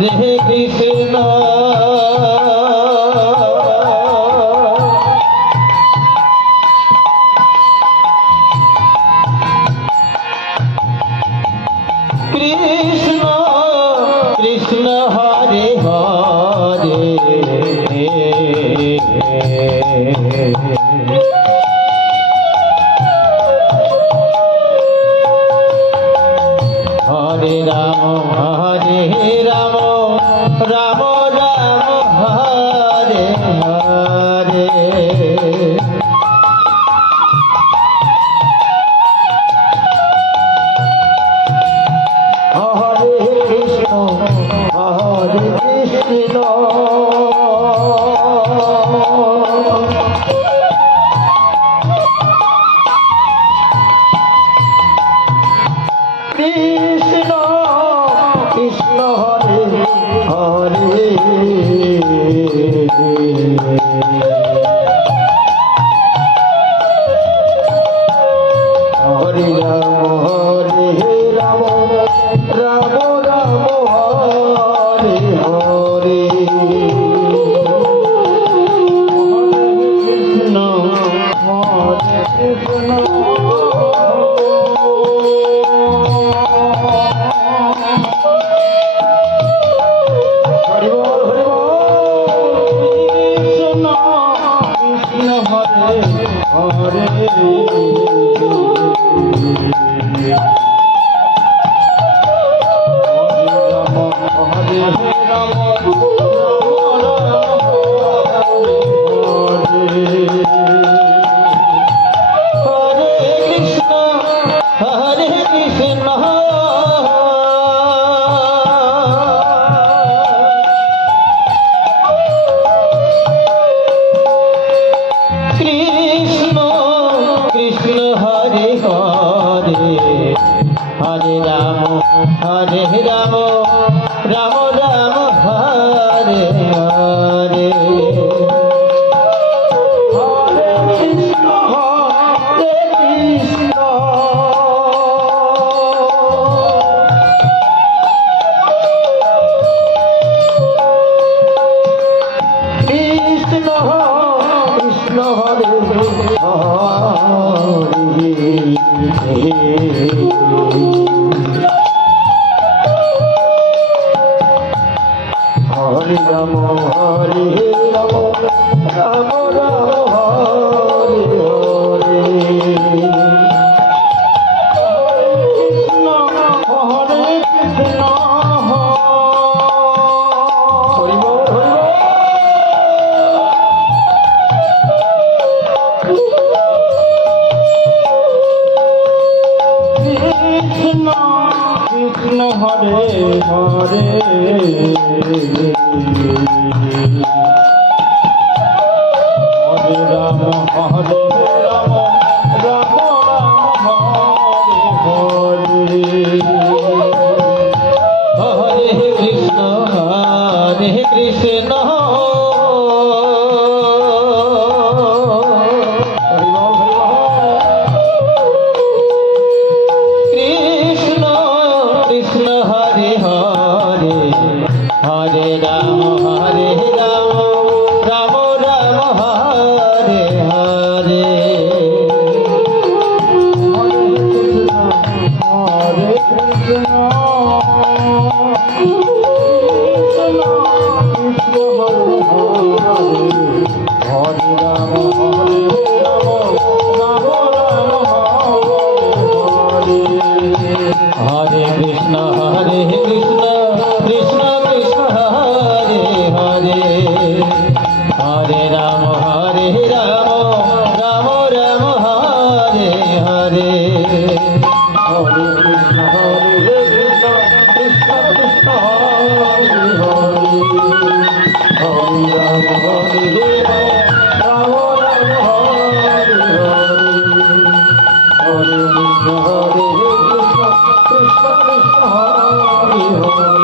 রে কৃষ্ণ কৃষ্ণ কৃষ্ণ হরে হরে হরে রাম রাম রাম হরে হরে হরে কৃষ্ণ কৃষ্ণ কৃষ্ণ হরে হরে হরে রাম রাম রাম হরে হরে কৃষ্ণ হরে কৃষ্ণ हरे राम राम राम हरे हरे हरे कृष्ण कृष्ण कृष्ण हरे हरे राम राम राम हरे हरे हरे कृष्ण हरि बोल कृष्ण कृष्ण हरे हरे हरे राम राम राम हरे हरे हरे कृष्ण कृष्ण कृष्ण हरे हरे हरे राम राम राम हरे हरे हरे कृष्ण हरे राम हरे कृष्ण कृष्ण कृष्ण हरे हरे हरे राम राम राम हरे हरे हरे कृष्ण कृष्ण कृष्ण हरे हरे हरे राम राम राम हरे हरे हरे कृष्ण कृष्ण कृष्ण हरे हरे